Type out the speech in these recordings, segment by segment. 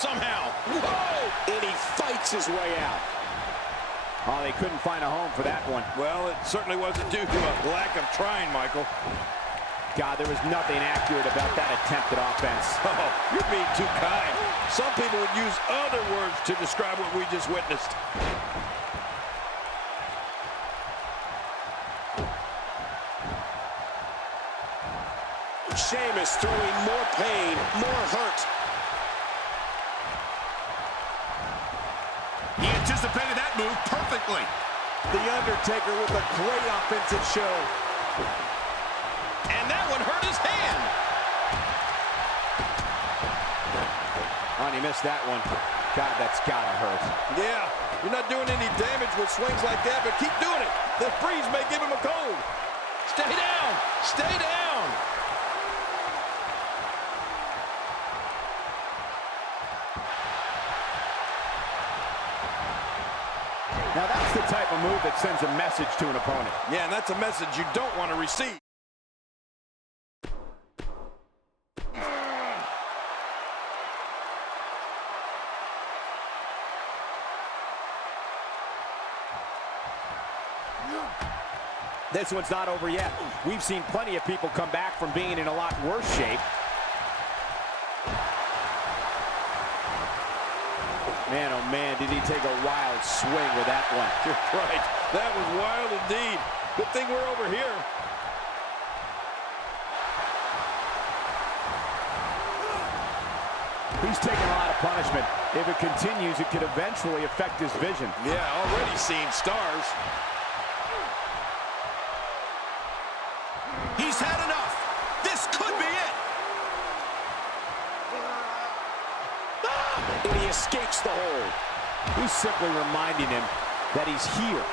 Somehow. Whoa! And he fights his way out. Oh, they couldn't find a home for that one. Well, it certainly wasn't due to a lack of trying, Michael. God, there was nothing accurate about that attempted offense. Oh, you're being too kind. Some people would use other words to describe what we just witnessed. Sheamus throwing more pain, more hurt. He anticipated that move perfectly. The Undertaker with a great offensive show. And that one hurt his hand. Oh, and he missed that one. God, that's gotta hurt. Yeah, you're not doing any damage with swings like that, but keep doing it. The breeze may give him a cold. Stay down. Stay down. Now that's the type of move that sends a message to an opponent. Yeah, and that's a message you don't want to receive. This one's not over yet. We've seen plenty of people come back from being in a lot worse shape. Man, oh man, did he take a wild swing with that one. You're right. That was wild indeed. Good thing we're over here. He's taking a lot of punishment. If it continues, it could eventually affect his vision. Yeah, already seeing stars. He's had enough. This could be it. And he escapes the hold. He's simply reminding him that he's here.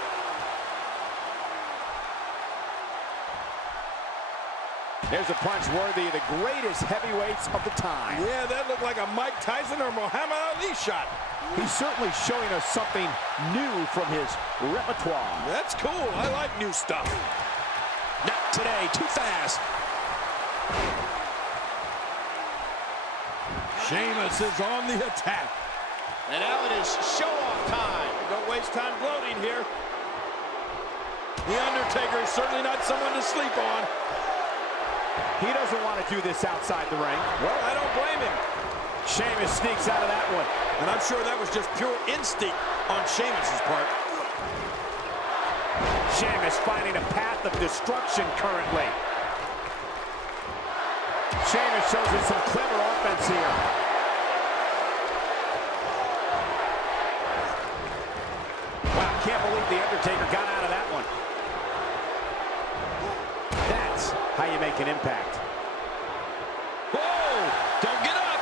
There's a punch worthy of the greatest heavyweights of the time. Yeah, that looked like a Mike Tyson or Muhammad Ali shot. He's certainly showing us something new from his repertoire. That's cool. I like new stuff. Not today. Too fast. Sheamus is on the attack. And now it is show-off time. Don't waste time gloating here. The Undertaker is certainly not someone to sleep on. He doesn't want to do this outside the ring. Well, I don't blame him. Sheamus sneaks out of that one. And I'm sure that was just pure instinct on Sheamus's part. Sheamus finding a path of destruction currently. Sheamus shows us some clever offense here. Wow, can't believe the Undertaker got out of that one. That's how you make an impact. Whoa! Don't get up!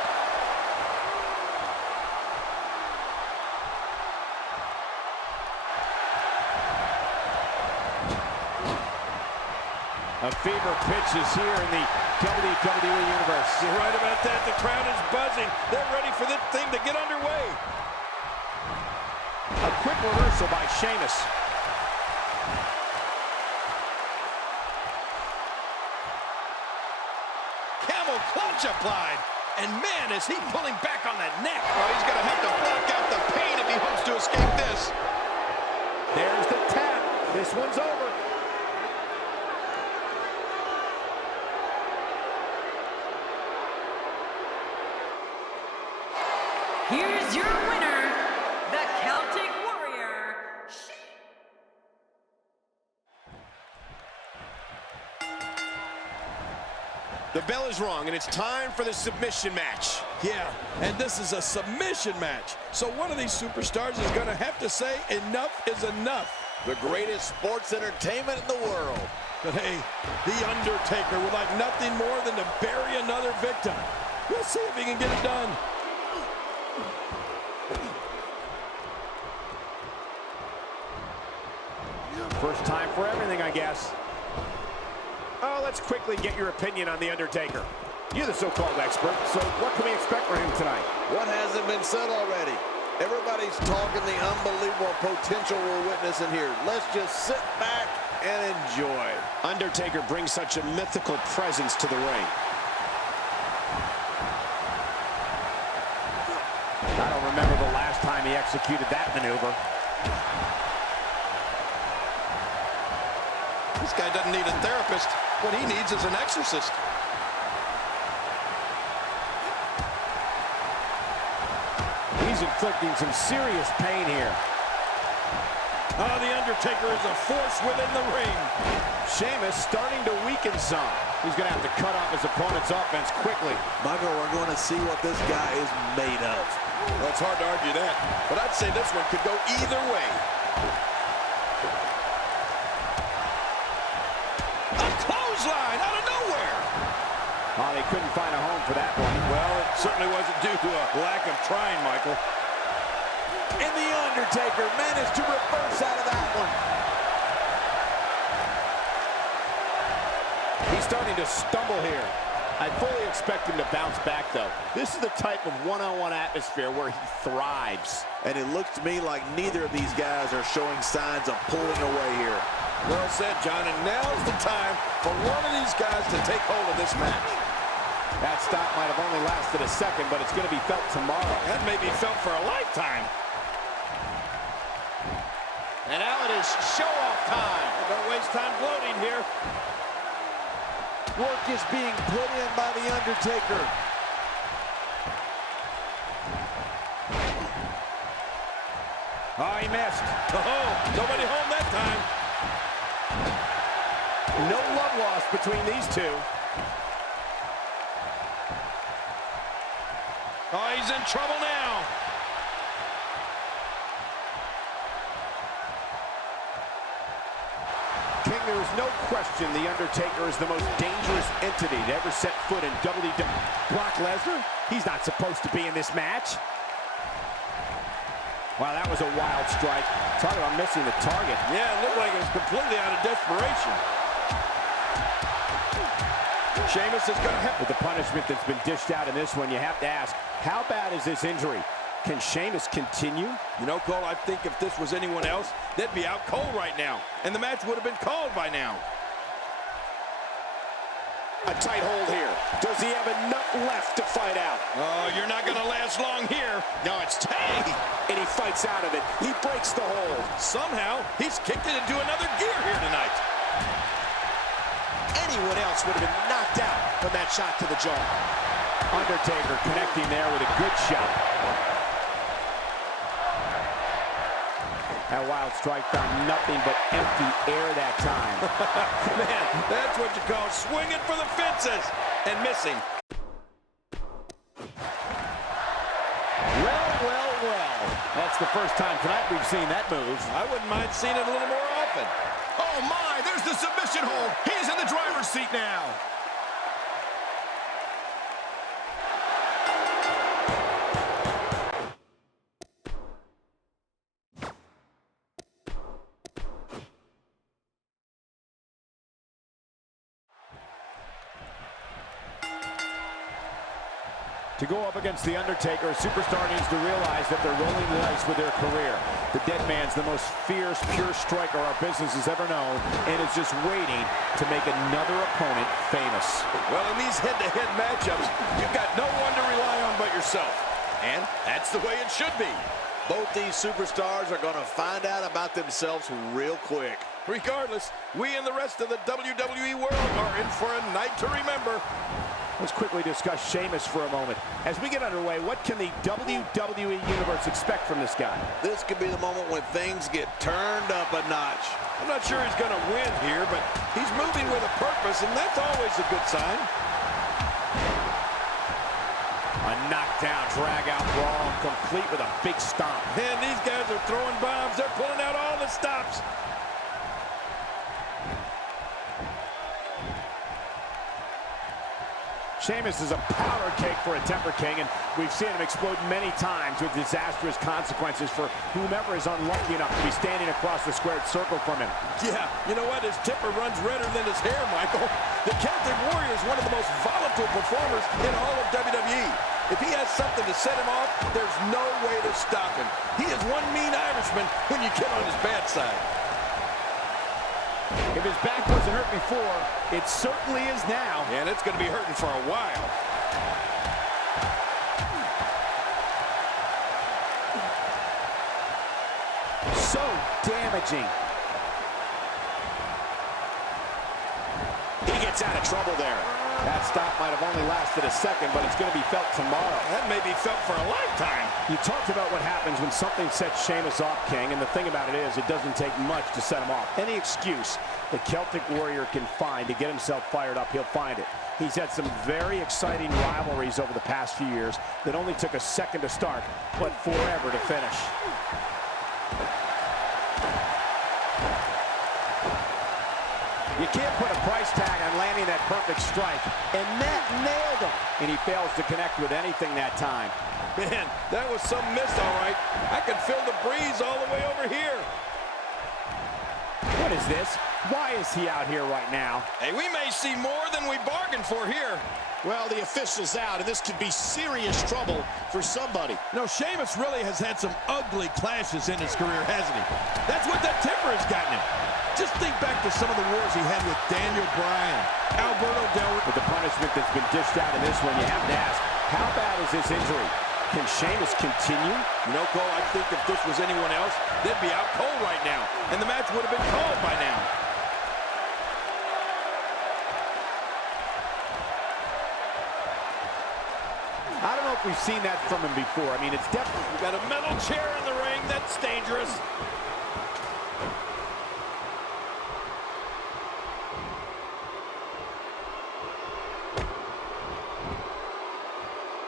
A fever pitch is here in the WWE Universe. You're right about that. The crowd is buzzing. They're ready for this thing to get underway. A quick reversal by Sheamus. Camel clutch applied. And man, is he pulling back on that neck. Oh, he's going to have to block out the pain if he hopes to escape this. There's the tap. This one's over. Here's your winner, the Celtic Warrior. The bell is rung, and it's time for the submission match. Yeah, and this is a submission match. So one of these superstars is going to have to say enough is enough. The greatest sports entertainment in the world. But hey, The Undertaker would like nothing more than to bury another victim. We'll see if he can get it done. First time for everything, I guess. Oh, let's quickly get your opinion on The Undertaker. You're the so-called expert, so what can we expect from him tonight? What hasn't been said already? Everybody's talking the unbelievable potential we're witnessing here. Let's just sit back and enjoy. Undertaker brings such a mythical presence to the ring. I don't remember the last time he executed that maneuver. This guy doesn't need a therapist. What he needs is an exorcist. He's inflicting some serious pain here. Oh, The Undertaker is a force within the ring. Sheamus starting to weaken some. He's going to have to cut off his opponent's offense quickly. Michael, we're going to see what this guy is made of. Well, it's hard to argue that, but I'd say this one could go either way. A clothesline out of nowhere. Oh, they couldn't find a home for that one. Well, it certainly wasn't due to a lack of trying, Michael. And The Undertaker managed to reverse out of that one. He's starting to stumble here. I fully expect him to bounce back, though. This is the type of one-on-one atmosphere where he thrives. And it looks to me like neither of these guys are showing signs of pulling away here. Well said, John, and now's the time for one of these guys to take hold of this match. That stop might have only lasted a second, but it's going to be felt tomorrow. That may be felt for a lifetime. And now it is show-off time. Don't waste time gloating here. Work is being put in by The Undertaker. Oh, he missed. Oh, nobody home that time. No love lost between these two. Oh, he's in trouble now. King, there is no question The Undertaker is the most dangerous entity to ever set foot in WWE. Brock Lesnar? He's not supposed to be in this match. Wow, that was a wild strike. Talk about missing the target. Yeah, it looked like it was completely out of desperation. Sheamus is going to have... With the punishment that's been dished out in this one, you have to ask, how bad is this injury? Can Sheamus continue? You know, Cole, I think if this was anyone else, they'd be out cold right now. And the match would have been called by now. A tight hold here. Does he have enough left to fight out? Oh, you're not going to last long here. No, it's Tay. And he fights out of it. He breaks the hold. Somehow, he's kicked it into another gear here tonight. Anyone else would have been knocked out from that shot to the jaw. Undertaker connecting there with a good shot. That wild strike found nothing but empty air that time. Man, that's what you call swinging for the fences and missing. Well, well, well. That's the first time tonight we've seen that move. I wouldn't mind seeing it a little more often. Oh, my, there's the submission hold. He's in the driver's seat now. To go up against The Undertaker, a superstar needs to realize that they're rolling the dice with their career. The dead man's the most fierce, pure striker our business has ever known, and is just waiting to make another opponent famous. Well, in these head-to-head matchups, you've got no one to rely on but yourself. And that's the way it should be. Both these superstars are going to find out about themselves real quick. Regardless, we and the rest of the WWE world are in for a night to remember. Let's quickly discuss Sheamus for a moment. As we get underway, what can the WWE Universe expect from this guy? This could be the moment when things get turned up a notch. I'm not sure he's going to win here, but he's moving with a purpose, and that's always a good sign. A knockdown, drag-out brawl, complete with a big stomp. Man, these guys are throwing bombs. They're pulling out all the stops. Sheamus is a powder cake for a temper king, and we've seen him explode many times with disastrous consequences for whomever is unlucky enough to be standing across the squared circle from him. Yeah, you know what? His temper runs redder than his hair, Michael. The Celtic Warrior is one of the most volatile performers in all of WWE. If he has something to set him off, there's no way to stop him. He is one mean Irishman when you get on his bad side. If his back wasn't hurt before, it certainly is now. And it's going to be hurting for a while. so damaging. He gets out of trouble there. That stop might have only lasted a second, but it's going to be felt tomorrow. That may be felt for a lifetime. You talked about what happens when something sets Sheamus off, King, and the thing about it is it doesn't take much to set him off. Any excuse the Celtic Warrior can find to get himself fired up, he'll find it. He's had some very exciting rivalries over the past few years that only took a second to start, but forever to finish. You can't put a price tag on landing that perfect strike, and that nailed him. And he fails to connect with anything that time. Man, that was some miss, all right. I can feel the breeze all the way over here. What is this? Why is he out here right now? Hey, we may see more than we bargained for here. Well, the official's out, and this could be serious trouble for somebody. No, Sheamus really has had some ugly clashes in his career, hasn't he? That's what that temper has gotten him. Just think back to some of the wars he had with Daniel Bryan, Alberto Del Rio. With the punishment that's been dished out in this one, you have to ask, how bad is this injury? Can Sheamus continue? You know, Cole, I think if this was anyone else, they'd be out cold right now, and the match would have been called by now. I don't know if we've seen that from him before. I mean, it's definitely... We've got a metal chair in the ring. That's dangerous.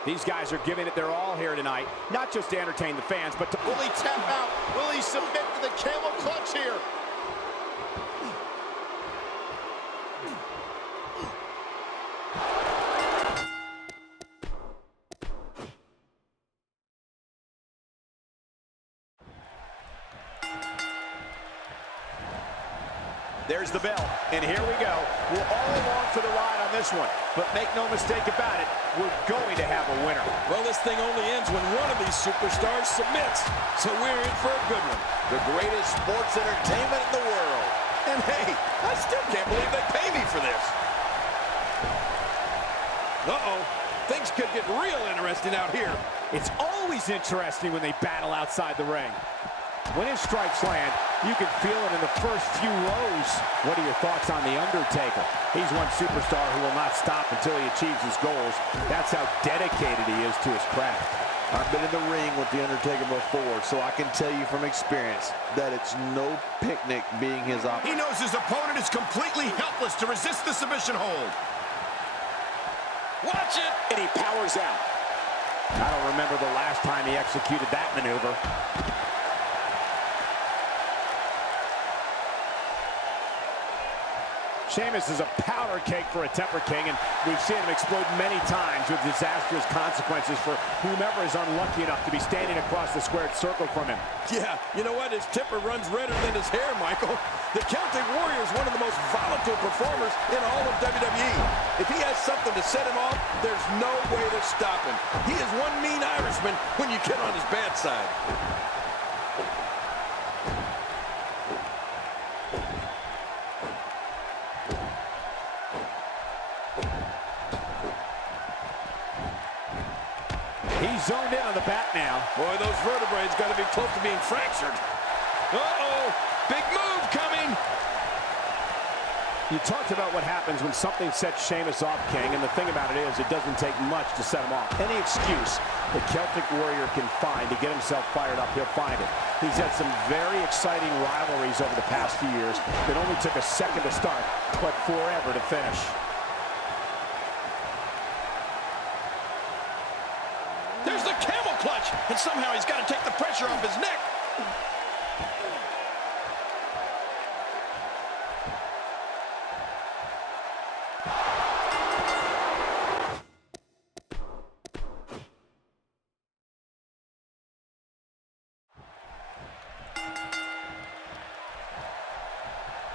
These guys are giving it their all here tonight, not just to entertain the fans, but to... Will he tap out? Will he submit to the camel clutch here? There's the bell, and here we go. We're all along for the ride on this one, but make no mistake about it, we're going to have a winner. Well, this thing only ends when one of these superstars submits, so we're in for a good one. The greatest sports entertainment in the world. And hey, I still can't believe they pay me for this. Uh-oh, things could get real interesting out here. It's always interesting when they battle outside the ring. When his strikes land, you can feel it in the first few rows. What are your thoughts on The Undertaker? He's one superstar who will not stop until he achieves his goals. That's how dedicated he is to his craft. I've been in the ring with The Undertaker before, so I can tell you from experience that it's no picnic being his opponent. He knows his opponent is completely helpless to resist the submission hold. Watch it! And he powers out. I don't remember the last time he executed that maneuver. Sheamus is a powder cake for a temper king, and we've seen him explode many times with disastrous consequences for whomever is unlucky enough to be standing across the squared circle from him. Yeah, you know what? His temper runs redder than his hair, Michael. The Celtic Warrior is one of the most volatile performers in all of WWE. If he has something to set him off, there's no way to stop him. He is one mean Irishman when you get on his bad side. He's zoned in on the back now. Boy, those vertebrae got to be close to being fractured. Uh-oh, big move coming. You talked about what happens when something sets Sheamus off, King, and the thing about it is it doesn't take much to set him off. Any excuse the Celtic Warrior can find to get himself fired up, he'll find it. He's had some very exciting rivalries over the past few years that only took a second to start, but forever to finish. There's the camel clutch, and somehow he's got to take the pressure off his neck.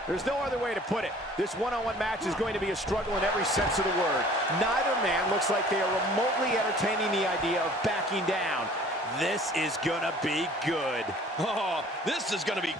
There's no other way to put it. This one-on-one match is going to be a struggle in every sense of the word. Neither man looks like they are remotely entertaining the idea of backing down. This is gonna be good. Oh, this is going to be...